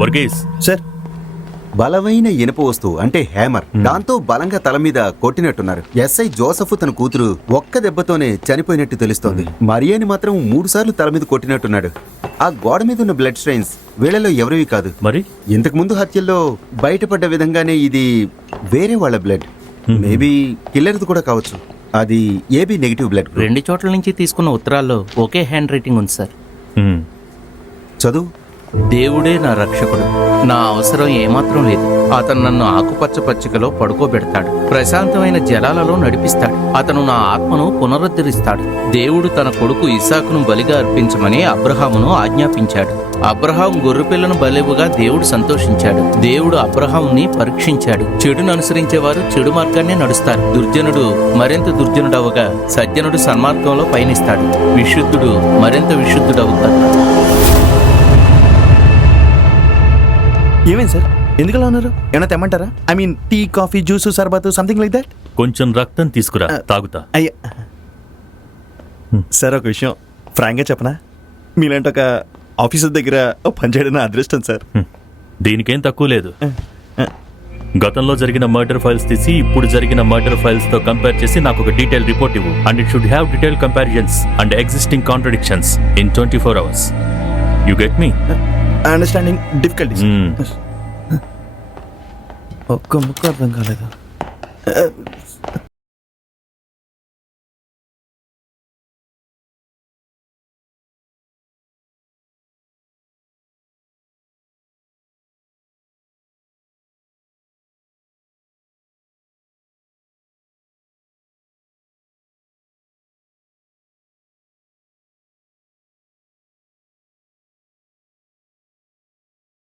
Verghese sir. బలమైన ఇనుప వస్తువు అంటే హ్యామర్, దాంతో బలంగా తల మీద కొట్టినట్టున్నారు. ఎస్ఐ జోసఫ్ తన కూతురు ఒక్క దెబ్బతోనే చనిపోయినట్టు తెలుస్తోంది. మరియాని మాత్రం 3 సార్లు తల మీద కొట్టినట్టున్నాడు. ఆ గోడ మీద ఉన్న బ్లడ్ స్ట్రెయిన్స్ వీళ్ళలో ఎవరివి కాదు. మరి ఇంతకు ముందు హత్యల్లో బయటపడ్డ విధంగానే ఇది వేరే వాళ్ళ బ్లడ్. మేబీ కిల్లర్ది కూడా కావచ్చు. అది ఏబీ నెగిటివ్ బ్లడ్. 2 చోట్ల నుంచి తీసుకున్న ఉత్తరాల్లో ఒకే హ్యాండ్ రైటింగ్ ఉంది సార్. చదువు. దేవుడే నా రక్షకుడు, నా అవసరం ఏమాత్రం లేదు. అతను నన్ను ఆకుపచ్చ పచ్చికలో పడుకోబెడతాడు, ప్రశాంతమైన జలాలలో నడిపిస్తాడు. అతను నా ఆత్మను పునరుద్ధరిస్తాడు. దేవుడు తన కొడుకు ఇస్సాకును బలిగా అర్పించమని అబ్రహామును ఆజ్ఞాపించాడు. అబ్రహాం గొర్రెపిల్లను బలివుగా దేవుడు సంతోషించాడు. దేవుడు అబ్రహాముని పరీక్షించాడు. చెడును అనుసరించేవారు చెడు మార్గాన్ని నడుస్తారు. దుర్జనుడు మరింత దుర్జనుడవగా సజ్జనుడు సన్మార్గంలో పయనిస్తాడు. విశుద్ధుడు మరింత విశుద్ధుడవుతాడు. ఏమైంది సార్? ఎందుకలా ఉన్నారు? ఏమైనా తెమ్మంటారా? I mean tea, coffee, juice, సర్బత్, సంథింగ్ లైక్ దట్. కొంచెం రక్తం తీసుకురా, తాగుతా. అయ్యా సార్, ఒక విషయం ఫ్రాంక్గా చెప్పనా? మీలాంటి ఒక ఆఫీసర్ దగ్గర పనిచేయడం నా అదృష్టం సార్. దీనికేం తక్కువ లేదు. గతంలో జరిగిన మర్డర్ ఫైల్స్ తీసి ఇప్పుడు జరిగిన మర్డర్ ఫైల్స్ తో కంపేర్ చేసి నాకు ఒక డీటెయిల్ రిపోర్ట్ ఇవ్వు. And it should have detail comparisons and existing contradictions in 24 hours. You get me? Understanding difficulties. ఒక్క ముక్క అర్థం కాలేదు.